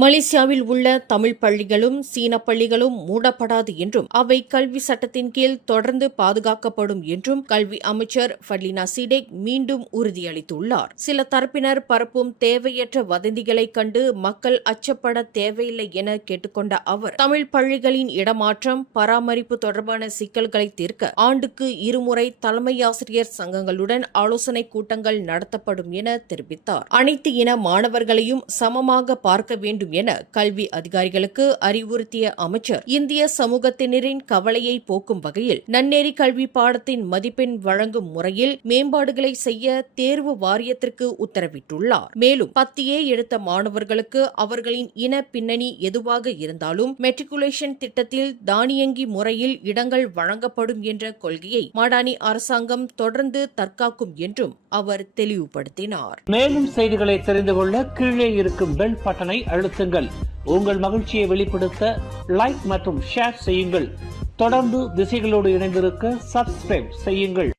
மலேசியாவில் உள்ள தமிழ் பள்ளிகளும் சீன பள்ளிகளும் மூடப்படாது என்றும் அவை கல்வி சட்டத்தின் கீழ் தொடர்ந்து பாதுகாக்கப்படும் என்றும் கல்வி அமைச்சர் ஃபட்லினா சிடேக் மீண்டும் உறுதியளித்துள்ளார். சில தரப்பினர் பரப்பும் தேவையற்ற வதந்திகளை கண்டு மக்கள் அச்சப்பட தேவையில்லை என கேட்டுக்கொண்ட அவர், தமிழ் பள்ளிகளின் இடமாற்றம், பராமரிப்பு தொடர்பான சிக்கல்களை தீர்க்க ஆண்டுக்கு இருமுறை தலைமை ஆசிரியர் சங்கங்களுடன் ஆலோசனைக் கூட்டங்கள் நடத்தப்படும் என தெரிவித்தார். அனைத்து இன மாணவர்களையும் சமமாக பார்க்க வேண்டும் என கல்வி அதிகாரிகளுக்கு அறிவுறுத்திய அமைச்சர், இந்திய சமூகத்தினரின் கவலையை போக்கும் வகையில் நன்னெறி கல்வி பாடத்தின் மதிப்பெண் வழங்கும் முறையில் மேம்பாடுகளை செய்ய தேர்வு வாரியத்திற்கு உத்தரவிட்டுள்ளார். மேலும் 10A எடுத்த மாணவர்களுக்கு அவர்களின் இன பின்னணி எதுவாக இருந்தாலும் மெட்ரிகுலேஷன் திட்டத்தில் தானியங்கி முறையில் இடங்கள் வழங்கப்படும் என்ற கொள்கையை மாடானி அரசாங்கம் தொடர்ந்து தற்காக்கும் என்றும் அவர் தெளிவுபடுத்தினார். மேலும் செய்திகளை தெரிந்து கொள்ள கீழே இருக்கும் பெல் பட்டனை அழுத்துங்கள். உங்கள் மகிழ்ச்சியை வெளிப்படுத்த லைக் மற்றும் ஷேர் செய்யுங்கள். தொடர்ந்து திசைகளோடு இணைந்திருக்க சப்ஸ்கிரைப் செய்யுங்கள்.